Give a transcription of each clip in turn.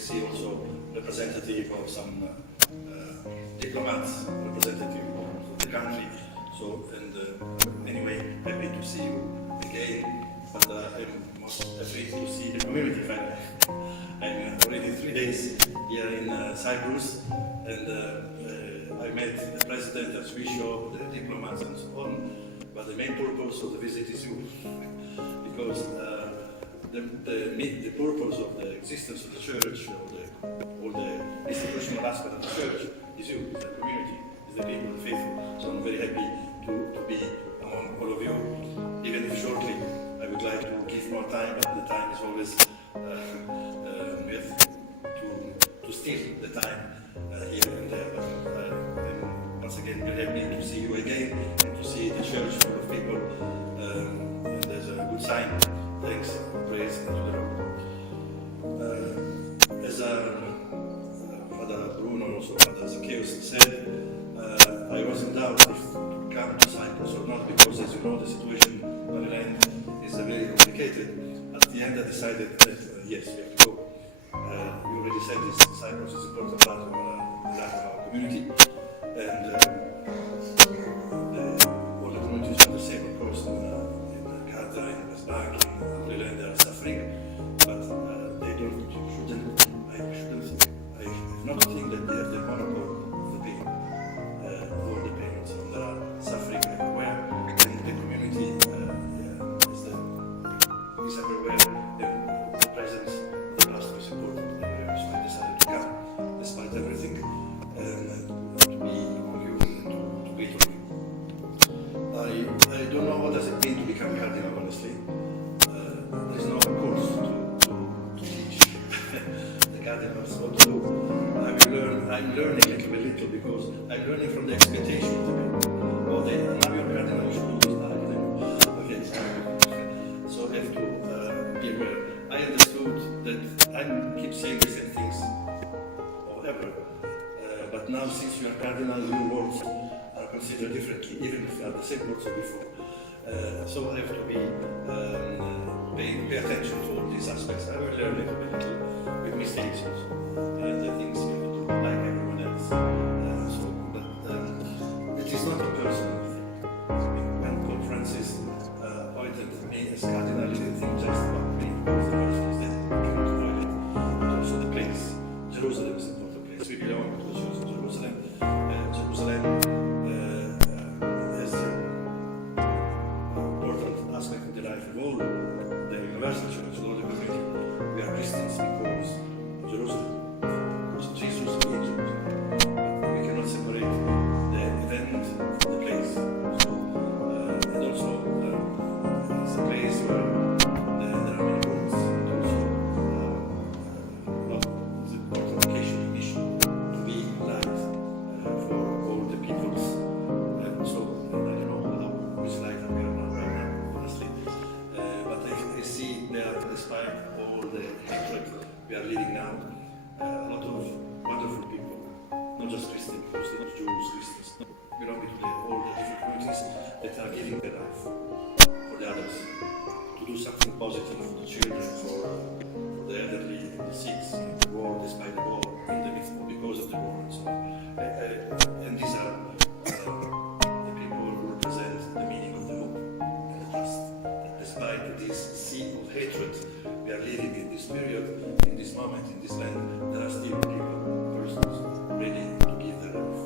see also representative of some diplomats, representative of the country. So, and anyway, happy to see you again. But I'm most happy to see the community finally. I'm already 3 days here in Cyprus, and I met the president, Archbishop, the diplomats, and so on. But the main purpose of the visit is you, because the purpose of the existence of the church, all the institutional aspect of the church, is you, is the community, is the people, the faithful. So I'm very happy to be among all of you, even if shortly I would like to give more time, but the time is always, we have to steal the time here and there. But I'm once again very happy to see you again and to see the church full of people. And there's a good sign. Thanks, praise to the Lord. As Father Bruno, also Father Zacchaeus said, I was in doubt if to come to Cyprus or not, because as you know the situation on the land is very complicated. At the end I decided that yes, we have to go. We already said this, Cyprus is an important part of the life of our community, and all the communities are the same, of course, in Qatar, in West Bank, in Holy Land, they are suffering, but they not think that they have the monopoly of the pain, all the pain, so there are suffering everywhere, and the community is everywhere, and the presence of the pastor is important everywhere, so I decided to come, despite everything, and to be with you and to greet all of you. I don't know what does it mean to become cardinal, honestly. There is no course to teach the cardinals what to do. I'm learning little because I'm learning from the expectation of the people. Oh, now you're cardinal, you should do this. Okay, so I have to be aware. I understood that I keep saying the same things, or ever. But now, since you are cardinal, your words are considered differently, even if they are the same words as before. So I have to be pay attention to all these aspects. I will learn little by little with mistakes also, and the things you have to do like everyone else. But it is not a personal thing. When Pope Francis appointed me as cardinal, he didn't think just about me, because the person is there, we cannot avoid it, but also the place. Jerusalem is an important place. We belong to the Church of Jerusalem. Jerusalem has an important aspect of the life of all the universal church, all the community. We are Christians because of Jerusalem, because of Jesus in Egypt. But we cannot separate the event from the place. So, and also it's a place where there are many rooms, and also it's an important occasion, mission to be light for all the peoples. So I don't know which light I'm going to right now, honestly. But I see that despite all the hatred we are living now, a lot of wonderful people, not just Christians, Muslims, Jews, Christians, belonging to all the different communities that are giving their life for the others, to do something positive for the children, for the elderly, the sick, in the war, despite the war, in the midst, because of the war, and so on. And these are the people who represent the meaning of the hope and the trust. That despite this sea of hatred we are living in this period, in this moment, in this land, there are still people, persons ready to give their life.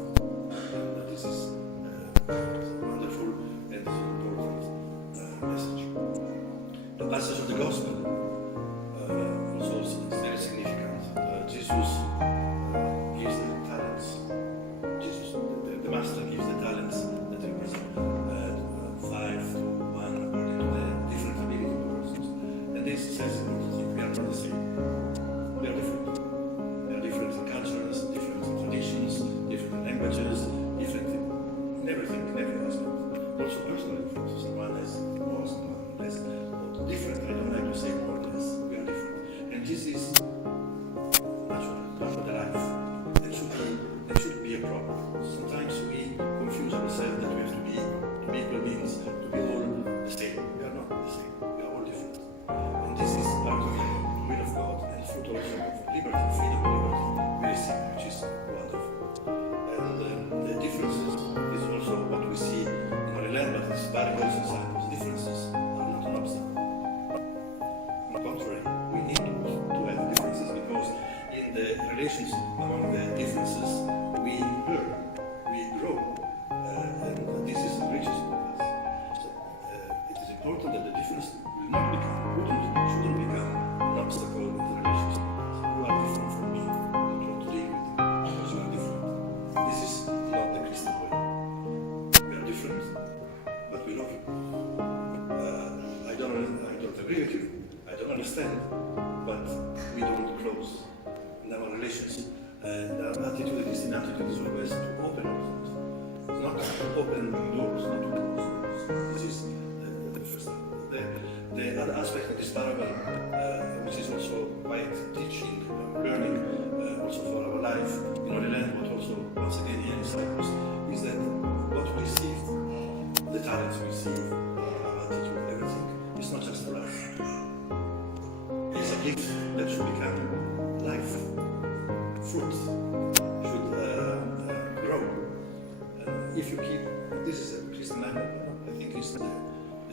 And this is a wonderful and important message. The passage of the Gospel also is very significant. Jesus gives the talents. Jesus, the Master gives the talents that represent 5 to 1 according to the different ability of persons. And this says we are not the same. We are different. We are different in cultures, different in traditions, different in languages, different in everything, in every aspect. Also personal differences. Someone has more, someone less. But different, I don't like to say more or less. We are different. And this is natural, part of the liberty, freedom and liberty, we receive, which is wonderful. And the differences is also what we see in Holy Land, but it's parables and Cyprus. Differences are not an obstacle. On the contrary, we need to have differences because in the relations among the differences we learn, we grow, and this is the riches for us. So it is important that the difference will not become, shouldn't become an obstacle in the relationship. You are different from me. I don't want to deal with you because you are different. This is not the Christian way. We are different, but we love you. I don't agree with you. I don't understand, but we don't close in our relations. Our attitude, Christian attitude, is always to open ourselves. It's not to open doors, not to close doors. This is the first thing. The other aspect of this parable, which is also quite teaching, learning, also for our life in Holy Land, but also once again here in Cyprus, is that what we receive, the talents we receive, our attitude, everything, is not just for us. It's a gift that should become life, fruit, should grow. If you keep, this is a Christian life, I think it's the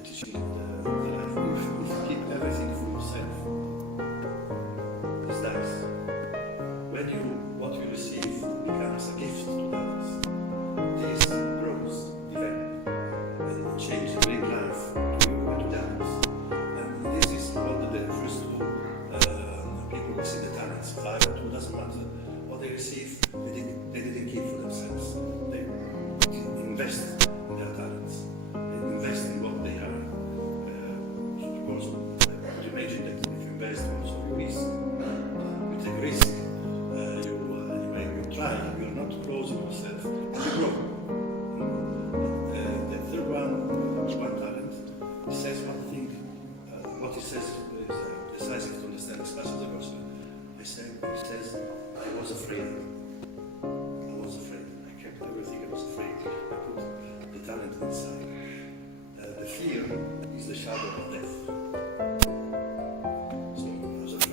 teaching of the life. If you keep everything for yourself, this dies. When what you receive becomes a gift to others, this grows, develops, and changes, bring life to you and to others. And this is what the first two people receive the talents. 5 or 2, doesn't matter. What they receive, they didn't keep for themselves. They invest in their talents. They invest in what they are. Because you imagine that if you invest, also you risk. You take risk. You try. You are not closing yourself. You grow. The third one talent. It says one thing. What it says is decisive to understand the passage of the gospel. It says, I was afraid. I was afraid. I kept everything. I was afraid. I put the talent inside. The fear is the shadow of death. So I was afraid.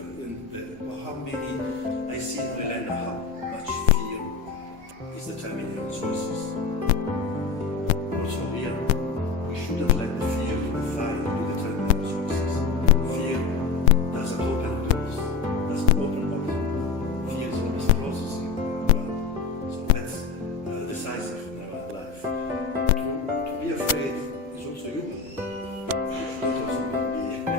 How many I see in Verna, how much fear is determining your choices. Also here, we shouldn't let the fear define and determine our choices. Fear doesn't open doors, doesn't open doors. Fear is always processing. So that's decisive in our life. To be afraid is also human. You shouldn't also be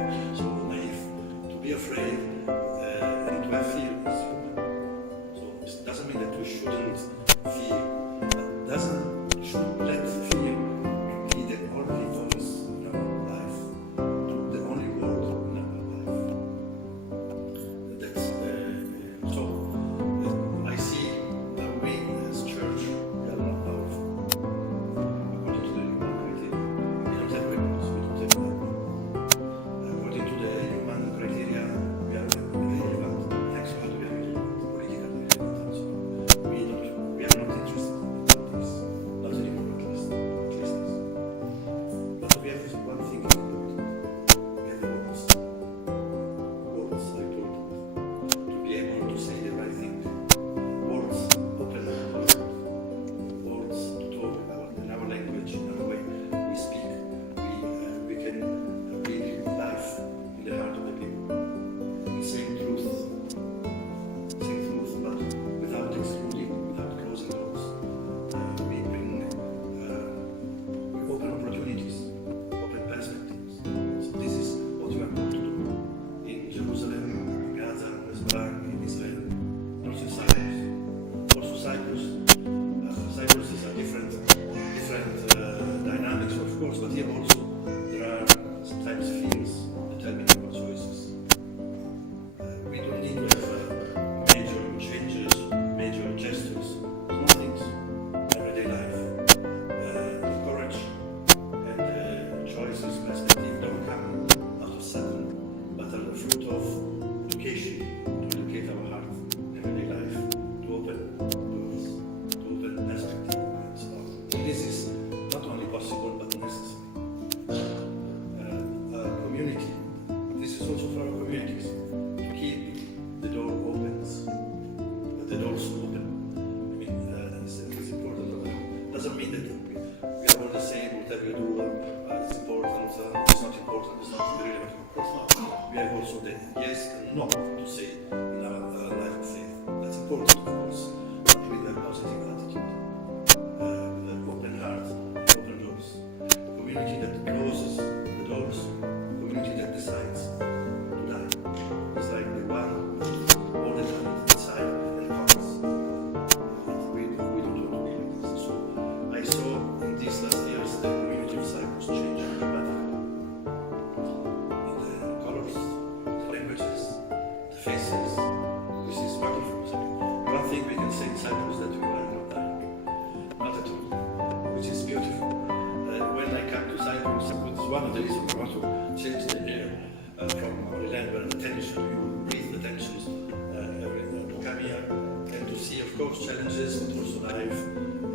course, challenges, but also life,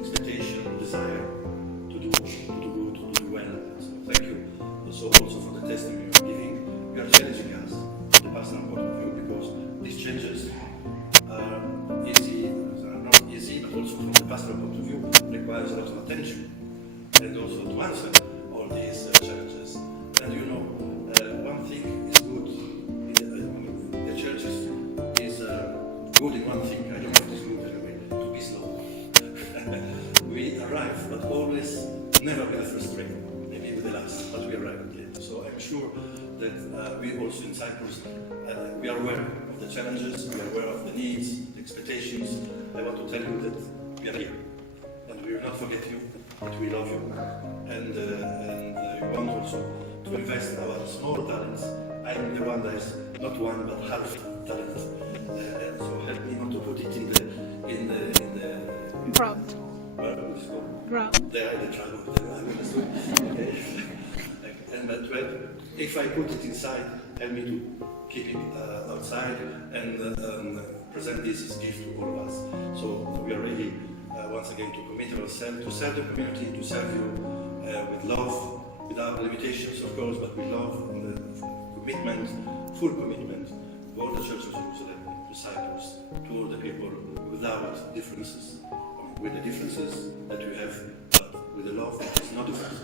expectation, desire to do good, to do well. So thank you also for the testimony you're giving. You are challenging us from the pastoral point of view, because these changes are not easy, but also from the pastoral point of view requires a lot of attention and also to answer all these challenges. And you know, one thing is good in the churches is good in one thing. I don't know if it's good anyway, to be slow. We arrive, but always never with the first train, maybe with the last, but we arrive at the end. So I'm sure that we also in Cyprus, we are aware of the challenges, we are aware of the needs, the expectations. I want to tell you that we are here, and we will not forget you, that we love you, and we want also to invest our small talents. I'm the one that is not one but half talent, so help me not to put it in the Ground. Well, it's called Ground. there the trouble. Okay. And but if I put it inside, help me to keep it outside and present this as gift to all of us. So we are ready once again to commit ourselves to serve the community, to serve you with love, without limitations, of course, but with love and commitment, full commitment to all the Church of Jerusalem, to Cyprus, to all the people, without differences. With the differences that you have, but with the love that is not different.